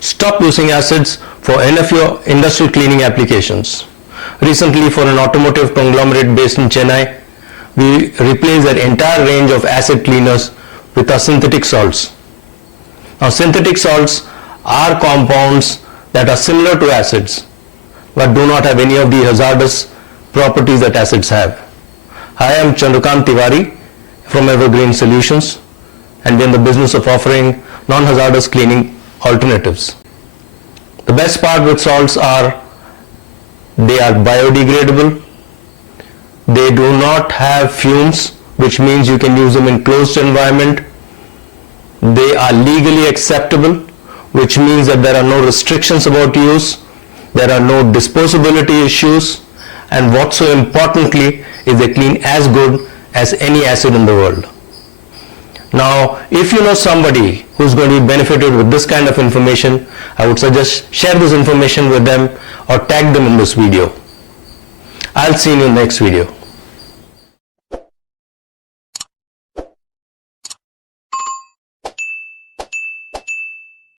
stop using acids for any of your industrial cleaning applications. Recently, for an automotive conglomerate based in Chennai, we replaced their entire range of acid cleaners with our synthetic salts. Now, synthetic salts are compounds that are similar to acids but do not have any of the hazardous properties that acids have. Hi, I am Chandrakant Tiwari from Evergreen Solutions, and we are in the business of offering non-hazardous cleaning alternatives. The best part with salts are they are biodegradable, they do not have fumes, which means you can use them in closed environment. They are legally acceptable, which means that there are no restrictions about use, there are no disposability issues, and what so importantly is they clean as good as any acid in the world. Now, if you know somebody who's going to be benefited with this kind of information, I would suggest share this information with them or tag them in this video. I'll see you in the next video.